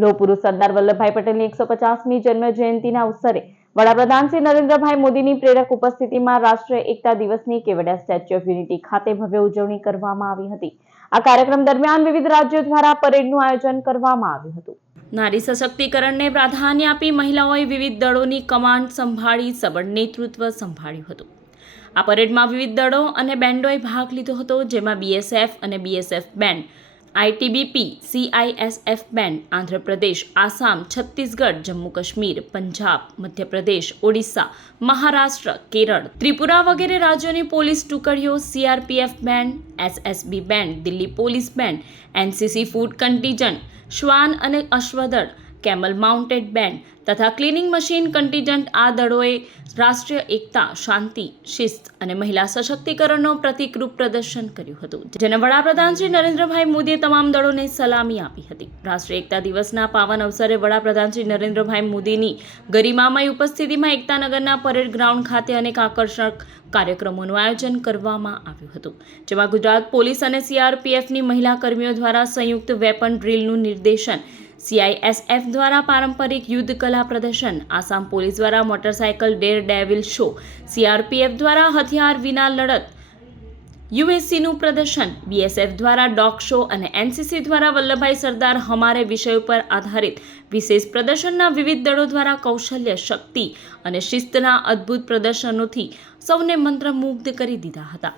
લોહ પુરુષ સરદાર વલ્લભભાઈ પટેલની એકસો પચાસમી જન્મ જયંતિના અવસરે વડાપ્રધાન શ્રી નરેન્દ્રભાઈ મોદીની પ્રેરક ઉપસ્થિતિમાં રાષ્ટ્રીય એકતા દિવસની કેવડિયા સ્ટેચ્યુ ઓફ યુનિટી ખાતે ભવ્ય ઉજવણી કરવામાં આવી હતી. આ કાર્યક્રમ દરમિયાન વિવિધ રાજ્યો દ્વારા પરેડનું આયોજન કરવામાં આવ્યું હતું. નારી સશક્તિકરણને પ્રાધાન્ય આપી મહિલાઓએ વિવિધ દળોની કમાન્ડ સંભાળી, સબળ નેતૃત્વ સંભાળ્યું હતું. આ પરેડમાં વિવિધ દળો અને બેન્ડોએ ભાગ લીધો હતો, જેમાં બીએસએફ અને BSF band ITBP, CISF band Andhra Pradesh, Assam, Chhattisgarh Jammu Kashmir Punjab, Madhya Pradesh, Odisha, Maharashtra, Kerala, Tripura વગેરે રાજ્યોની પોલીસ ટુકડીઓ, CRPF band SSB band Delhi police band NCC food contingent શ્વાન અને અશ્વદળ કેમલ માઉન્ટેડ બેન્ડ તથા cleaning machine contingent આ દળોએ રાષ્ટ્રીય એકતા, શાંતિ, શિસ્ત અને મહિલા સશક્તિકરણનો પ્રતિકરૂપ પ્રદર્શન કર્યું હતું. જેને વડાપ્રધાન શ્રી નરેન્દ્રભાઈ મોદીએ તમામ દળોને સલામી આપી હતી. રાષ્ટ્રીય એકતા દિવસના પાવન અવસરે વડાપ્રધાન શ્રી નરેન્દ્રભાઈ મોદીની ગરિમામય ઉપસ્થિતિમાં એકતાનગરના પરેડ ગ્રાઉન્ડ ખાતે અનેક આકર્ષક કાર્યક્રમોનું આયોજન કરવામાં આવ્યું હતું. જેમાં ગુજરાત પોલીસ અને સીઆરપીએફની મહિલા કર્મીઓ દ્વારા સંયુક્ત વેપન ડ્રીલનું નિર્દેશન સીઆઈએસએફ દ્વારા પારંપરિક યુદ્ધ કલા પ્રદર્શન, આસામ પોલીસ દ્વારા motorcycle daredevil show CRPF દ્વારા હથિયાર વિના લડત યુએસસીનું પ્રદર્શન બીએસએફ દ્વારા ડોગ શો અને એનસીસી દ્વારા વલ્લભભાઈ સરદાર હમારે વિષય ઉપર આધારિત વિશેષ પ્રદર્શનના વિવિધ દળો દ્વારા કૌશલ્ય, શક્તિ અને શિસ્તના અદ્ભુત પ્રદર્શનોથી સૌને મંત્રમુગ્ધ કરી દીધા હતા.